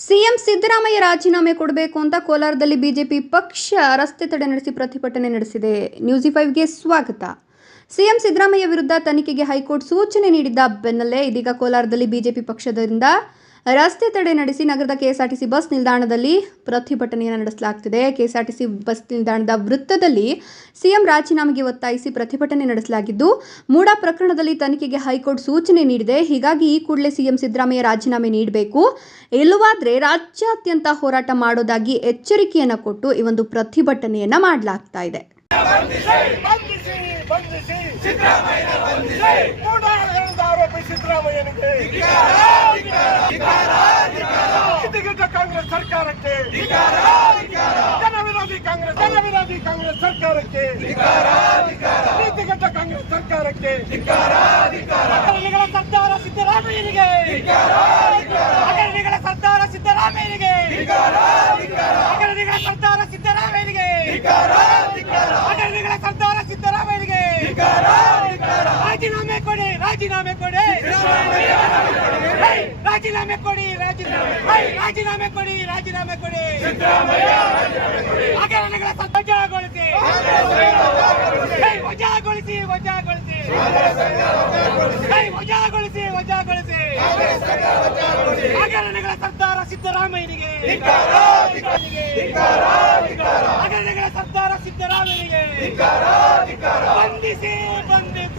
CM Siddaramaiah ರಾಜೀನಾಮೆ ಕೊಡಬೇಕು ಅಂತ ಕೋಲಾರದಲ್ಲಿ ಬಿಜೆಪಿ ಪಕ್ಷ ರಸ್ತೆ ತಡೆ ನಡೆಸಿ ಪ್ರತಿಭಟನೆ ನಡೆಸಿದೆ. ನ್ಯೂಸಿ ಫೈವ್ಗೆ ಸ್ವಾಗತ. ಸಿಎಂ ಸಿದ್ದರಾಮಯ್ಯ ವಿರುದ್ಧ ತನಿಖೆಗೆ ಹೈಕೋರ್ಟ್ ಸೂಚನೆ ನೀಡಿದ್ದ ಬೆನ್ನಲ್ಲೇ ಇದೀಗ ಕೋಲಾರದಲ್ಲಿ ಬಿಜೆಪಿ ಪಕ್ಷದಿಂದ ರಸ್ತೆ ತಡೆ ನಡೆಸಿ ನಗರದ ಕೆಎಸ್ಆರ್ಟಿಸಿ ಬಸ್ ನಿಲ್ದಾಣದಲ್ಲಿ ಪ್ರತಿಭಟನೆಯನ್ನು ನಡೆಸಲಾಗ್ತಿದೆ. ಕೆಎಸ್ಆರ್ಟಿಸಿ ಬಸ್ ನಿಲ್ದಾಣದ ವೃತ್ತದಲ್ಲಿ ಸಿಎಂ ರಾಜೀನಾಮೆಗೆ ಒತ್ತಾಯಿಸಿ ಪ್ರತಿಭಟನೆ ನಡೆಸಲಾಗಿದ್ದು, ಮೂಡಾ ಪ್ರಕರಣದಲ್ಲಿ ತನಿಖೆಗೆ ಹೈಕೋರ್ಟ್ ಸೂಚನೆ ನೀಡಿದೆ. ಹೀಗಾಗಿ ಈ ಕೂಡಲೇ ಸಿಎಂ ಸಿದ್ದರಾಮಯ್ಯ ರಾಜೀನಾಮೆ ನೀಡಬೇಕು. ಇಲ್ಲವಾದರೆ ರಾಜ್ಯಾದ್ಯಂತ ಹೋರಾಟ ಮಾಡೋದಾಗಿ ಎಚ್ಚರಿಕೆಯನ್ನು ಕೊಟ್ಟು ಈ ಒಂದು ಪ್ರತಿಭಟನೆಯನ್ನು ಮಾಡಲಾಗ್ತಾ ಇದೆ. ಸಿದ್ದರಾಮಯ್ಯನಿಗೆ. ಕಾಂಗ್ರೆಸ್ ಸರ್ಕಾರಕ್ಕೆ. ಜನವಿರೋಧಿ ಕಾಂಗ್ರೆಸ್ ಜನವಿರೋಧಿ ಕಾಂಗ್ರೆಸ್ ಸರ್ಕಾರಕ್ಕೆ. ನೀತಿಗೆಟ್ಟ ಕಾಂಗ್ರೆಸ್ ಸರ್ಕಾರಕ್ಕೆ. ಹಗರಣಗಳ ಸರ್ಕಾರ ಸಿದ್ದರಾಮಯ್ಯನಿಗೆ ಹಗರಣಗಳ ಸರ್ದಾರ ಸಿದ್ದರಾಮಯ್ಯನಿಗೆ ಹಗರಣಗಳ ಸರ್ದಾರ ಸಿದ್ದರಾಮಯ್ಯನಿಗೆ ಹಗರಣಗಳ ಸರ್ದಾರ ಸಿದ್ದರಾಮಯ್ಯನಿಗೆ ರಾಜೀನಾಮೆ ಕೊಡಿ. ರಾಜೀನಾಮೆ ಕೊಡಿ ರಾಜೀನಾಮೆ. ಕೊಡಿ ರಾಜೀನಾಮೆ ಕೊಡಿ. ರಾಜೀನಾಮೆ ಕೊಡಿ. ಹಗರಣಗಳ ವಜಾಗೊಳಿಸಿ. ವಜಾಗೊಳಿಸಿ ವಜಾಗೊಳಿಸಿ. ವಜಾಗೊಳಿಸಿ. ವಜಾಗೊಳಿಸಿ ಹಗರಣಗಳ ಸರ್ದಾರ ಸಿದ್ದರಾಮಯ್ಯನಿಗೆ. ಹಗರಣಗಳ ಸರ್ದಾರ ಸಿದ್ದರಾಮಯ್ಯನಿಗೆ. ಬಂಧಿಸಿ ಬಂಧಿಸಿ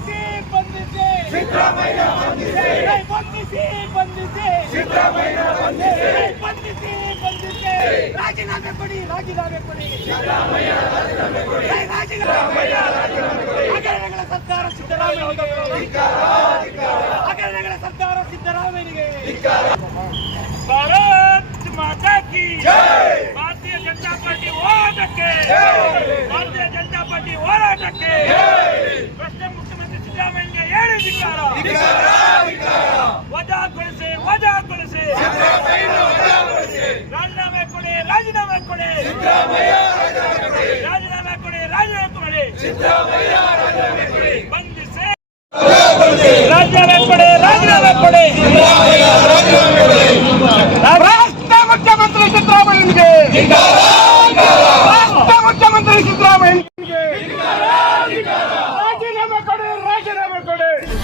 ಸಿದ್ದರಾಮಯ್ಯ ಬಂದಿದೆ ಬಂಧಿಸಿ ಬಂಧಿಸಿ. ಸಿದ್ದರಾಮಯ್ಯ ಬಂಧಿಸಿ. ಬಂಧಿಸಿ ಬಂಧಿಸಿ. ರಾಜೀನಾಮೆ ಕೊಡಿ ರಾಜೀನಾಮೆ ಕೊಡಿ. ಸಿದ್ದರಾಮಯ್ಯ ರಾಜೀನಾಮೆ ಕೊಡಿ. ರಾಜೀನಾಮೆ ಹಗರಣಗಳ ಸರ್ದಾರ ಸಿದ್ದರಾಮಯ್ಯನಿಗೆ ಹಗರಣಗಳ ಸರ್ಕಾರ ಸಿದ್ದರಾಮಯ್ಯನಿಗೆ. ಭಾರತ್ ಮಾತಾ ಕಿ ಭಾರತೀಯ ಜನತಾ ಪಾರ್ಟಿ ಹೋರಾಟಕ್ಕೆ ಧಿಕ್ಕಾರ ವಜಾಗೊಳಿಸಿ ವಜಾಗೊಳಿಸಿ ರಾಜೀನಾಮೆ ಕೊಡಿ ರಾಜೀನಾಮೆ ಕೊಡಿ ರಾಜೀನಾಮೆ ಕೊಡಿ ರಾಜೀನಾಮೆ ಕೊಡಿ ಬಂಧಿಸಿ ರಾಜೀನಾಮೆ ಕೊಡಿ ರಾಜೀನಾಮೆ ಕೊಡಿ ರಾಷ್ಟ್ರ ಮುಖ್ಯಮಂತ್ರಿ ಸಿದ್ದರಾಮಯ್ಯನಿಗೆ ರಾಷ್ಟ್ರ ಮುಖ್ಯಮಂತ್ರಿ ಸಿದ್ದರಾಮಯ್ಯನಿಗೆ ರಾಜೀನಾಮೆ ಕೊಡಿ ರಾಜೀನಾಮೆ ಕೊಡಿ